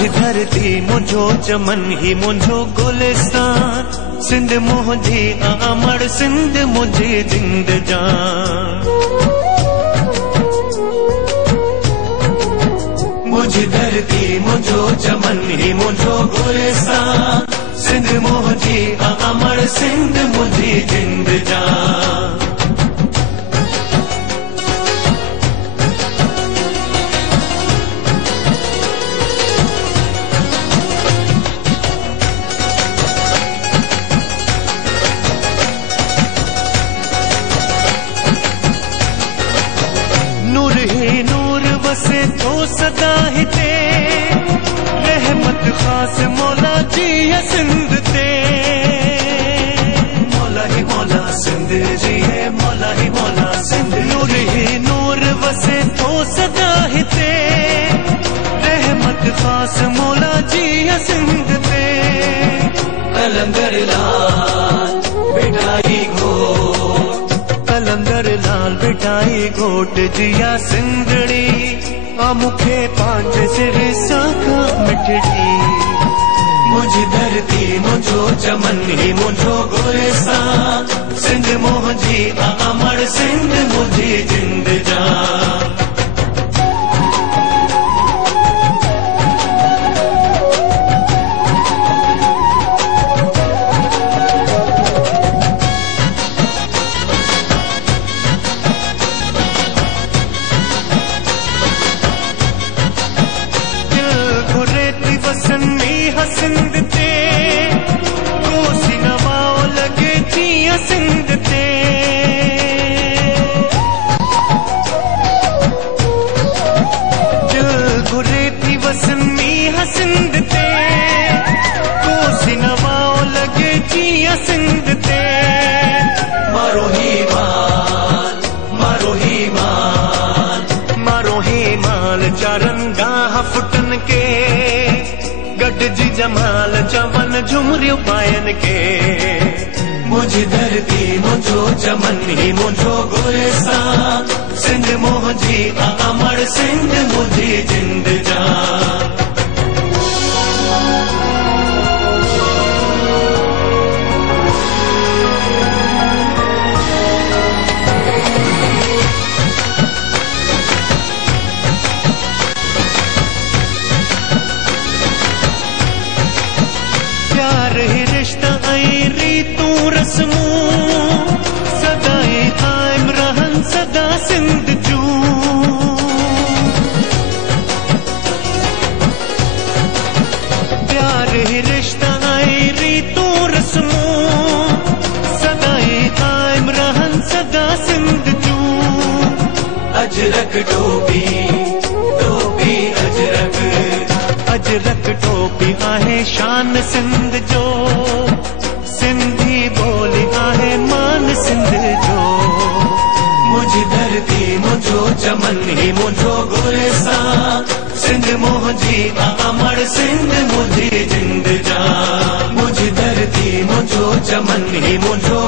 मुझी धरती मुझो चमन ही मुझो गुलिस्तान, सिंध मुझी अमर सिंध मुझी जिंद जान। मुझी धरती मुझो चमन ही मुझो गुलिस्तान, सिंध मुझी अमर सिंध मुझी जिंद जान। नूर ही नूर वसे तो सदा ही ते, रहमत खास मौला जी है सिंध ते। मौला ही मौला सिंध जी है, मौला ही मौला सिंध। नूर ही नूर वसे तो सदा ही ते, रहमत खास मौला जी है सिंध ते। कलंदर लाल बिठाई घोट, कलंदर लाल बिठाई घोट जिया सिंधड़ी, आ मुखे पांच सिर साखा मिठड़ी। मुझी धरती मुझो चमन ही मुझो गुलिस्तान, सिंध मुझी अमर सिंध मुझी जिंद जान। सिंध ते कोसी नवाओ लगे जिया सिंध ते। दिल घुरे थी वसनी सिंध ते, कोसी नवाओ लगे जिया सिंध ते। मारो ही माल, मारो ही माल, मारो ही माल चारंगाह फुटन के, गड जी जमाल चवन झुमरियो पायन के। मुझी धरती मुझो चमन ही मुझो गुलिस्तान, सिंध मुझी अमर सिंध मुझी जिंद जान। प्यार ही रिश्ता आई रीतू रस्मू, सदाई कायम रहन सदा सिंध जू। प्यार ही रिश्ता आई रीतू रस्मू, सदाई कायम रहन सदा सिंध जू। अजरक टोपी टोपी अजरक, अजरक टोपी आहे शान सिंध जो, सिंधी बोली आहे मान सिंध जो। मुझी धरती मुझो चमन ही मुझो गुलिस्तान, सिंध मुझी अमर सिंध मुझी जिंद जान। मुझी धरती मुझो चमन ही मुझो